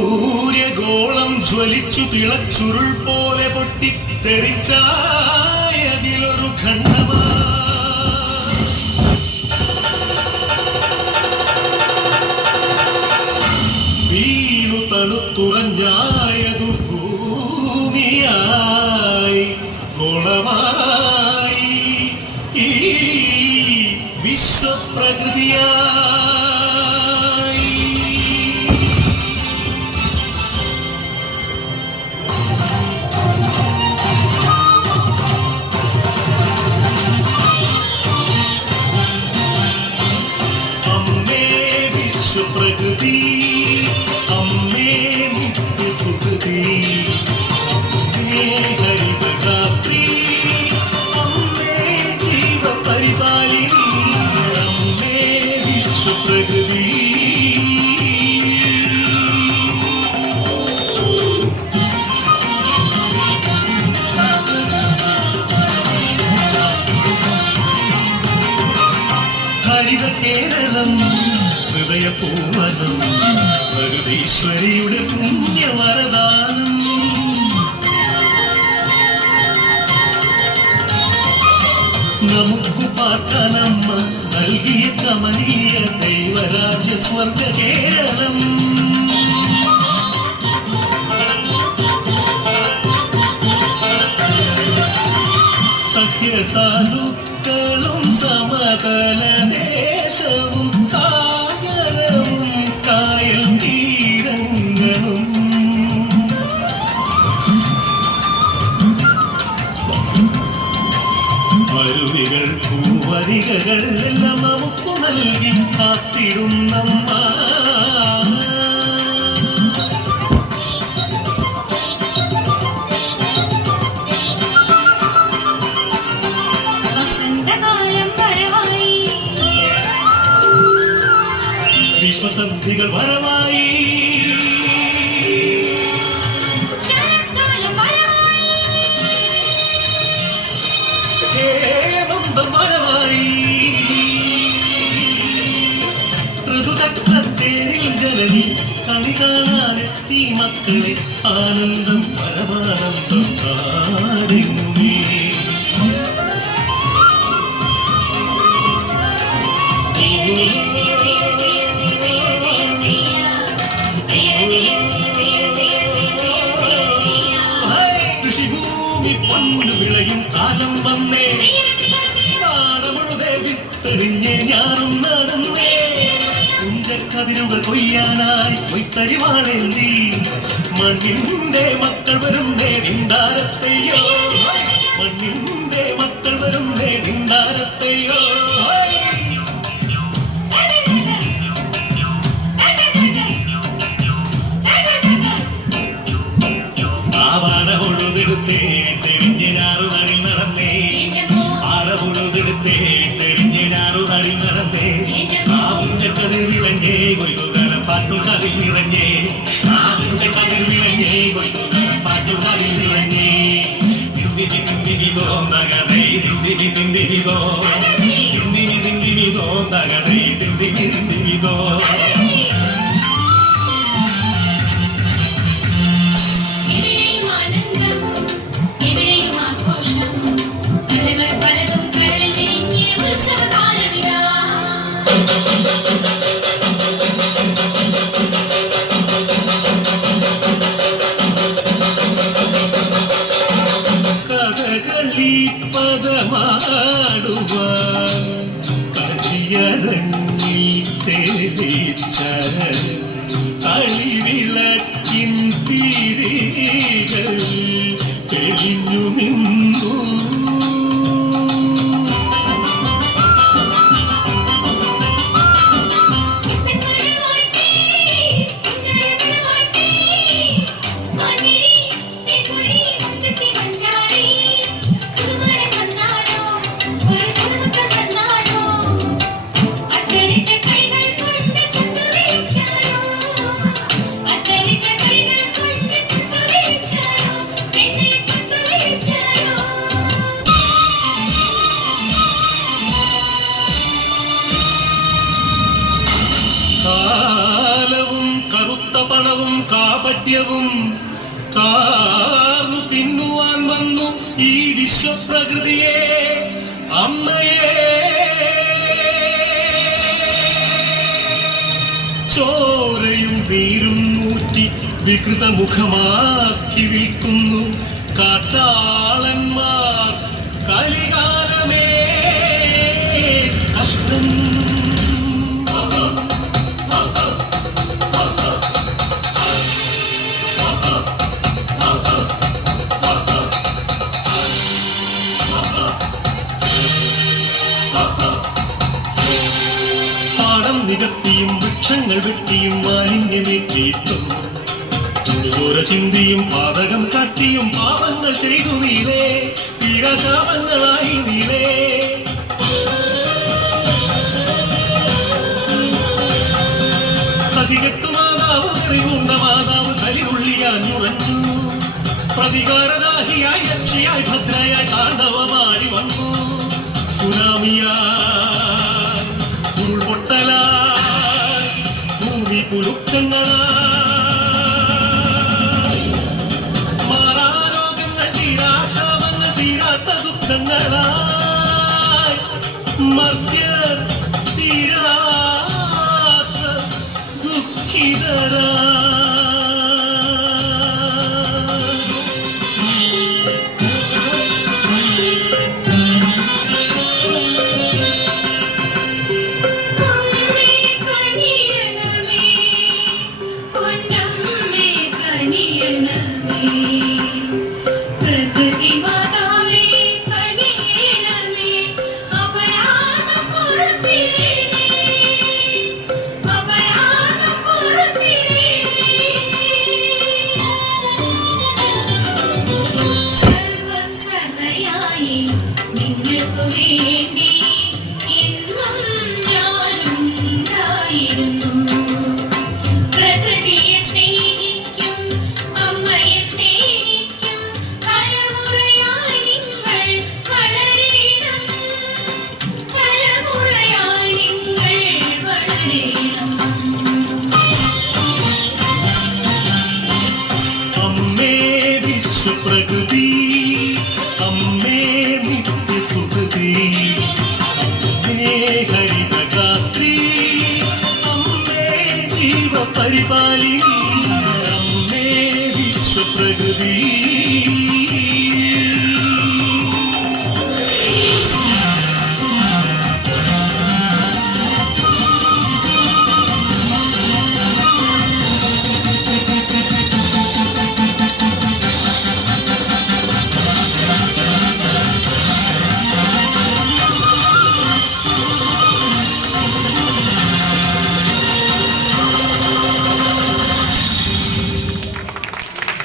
സൂര്യഗോളം ജ്വലിച്ചു തിളച്ചുരുൾ പോലെ പൊട്ടിത്തെറിച്ചായതിലൊരു ഖണ്ഡമാ വീണു തണുത്തുറഞ്ഞായതു ഭൂമിയായി ഗോളമായി ഈ വിശ്വപ്രകൃതിയായി. പ്രകൃതി അമ്മേ നിത്യസുഹൃതി അമ്മേ ഹരിതരാത്രി അമ്മേ ജീവപരിപാലിനി അമ്മേ വിശ്വപ്രകൃതി. ഹരിത കേരളം ഹൃദയപൂവനം പ്രകൃതീശ്വരിയുടെ പുണ്യവരദാനം. നമുക്കു പാർക്കാനമ്മ നൽകിയ കമനീയ ദൈവരാജ്യ സ്വർഗ കേരളം. സഖ്യസാധുക്കളും സമതല ദേശവും കായൽ തീരങ്ങളും മരുവികൾ പൂവരികകൾ എല്ലാം നമുക്കു നൽകി കാത്തിടുന്നമ്മ. വിശ്വസന്ധികൾ വരമായി ഹേമന്തം വരമായി ഋതുചക്രത്തേരിൽ ജനനി കളി കാണാനെത്തി മക്കളെ ആനന്ദം പരമാനന്ദം കാടിനുമേ. കൃഷിഭൂമി പൊന്നു വിളയും കാലം വന്നേ പാടമുഴുതെ വിത്തെറിഞ്ഞേ ഞാറും നടന്നേ. കുഞ്ചക്കതിരുകൾ കൊയ്യാനായി കൊയ്ത്തരിവാളേന്തി മണ്ണിന്റെ മക്കൾ വരുന്നേ നിന്താരത്തെയോ മണ്ണിന്റെ മക്കൾ വരുന്നേ നിന്താരത്തെയോ. ആവാരപൊഴുതെടുത്തേ തെരിഞ്ഞ് ഞാറു നടി നടന്നേ ആരപൊഴുതെടുത്തേ തെരിഞ്ഞ് ഞാറു നടി നടന്നേ. ആ പുഞ്ചക്കതിർ വിളഞ്ഞേ കൊയ്തുകാരം പാട്ടുകാരിൽ നിറഞ്ഞേ ആ പുഞ്ചക്കതിർ വിളഞ്ഞേ കൊയ്തുകാരം പാട്ടുകാരിൽ നിറഞ്ഞേ. തിന്തിരി തിന്തിരിതോ നഗതൈ തിന്തിരി തിന്തിരിതോ തിന്തിരി തിന്തിരിതോ നഗതൈ തിന്തിരി തിന്തിരിതോ. കഥകളി പദമാടുവാൻ പണവും കാപട്യവും കാർന്നു തിന്നുവാൻ വന്നു ഈ വിശ്വപ്രകൃതിയെ അമ്മയെ ചോരയും നീരും ഊറ്റി വികൃതമുഖമാക്കി വിൽക്കുന്നു കാട്ടാളന്മാർ. കലികാലമേ കഷ്ടം. പാടം നികത്തിയും വൃക്ഷങ്ങൾ വെട്ടിയും മാലിന്യമേറ്റിയിട്ടും ചുടുചോര ചിന്തിയും പാതകം കാട്ടിയും പാപങ്ങൾ ചെയ്തു നീളേ തീരാശാപങ്ങളായി നീളേ. സതികെട്ടു മാതാവ് അറിവുണ്ട മാതാവ് കലിതുള്ളിയാഞ്ഞുറഞ്ഞു. പ്രതികാരദാഹിയായി രക്ഷയായി ഭദ്രയായി താണ്ഡവമാടി വന്നു. സുനാമിയായി ഉരുൾപൊട്ടലായി ഭൂമി കുലുക്കങ്ങളായി മാറാരോഗങ്ങൾ തീരാശാപങ്ങൾ തീരാത്ത ദുഃഖങ്ങളായി മധ്യർ തീരാത്ത ദുഃഖിതരായി. നിങ്ങൾക്കു വേണ്ടി എന്നും ഞാനുണ്ടായിരുന്നു. പ്രകൃതിയെ സ്നേഹിക്കും അമ്മയെ സ്നേഹിക്കും തലമുറയായി നിങ്ങൾ വളരണം. തലമുറയായി നിങ്ങൾ വളരണം. അമ്മേ വിശ്വപ്രകൃതി അമ്മേ നിത്യസുഹൃതി അമ്മേ ഹരിതഗാത്രി അമ്മേ ജീവപരിപാലിനി അമ്മേ വിശ്വപ്രകൃതി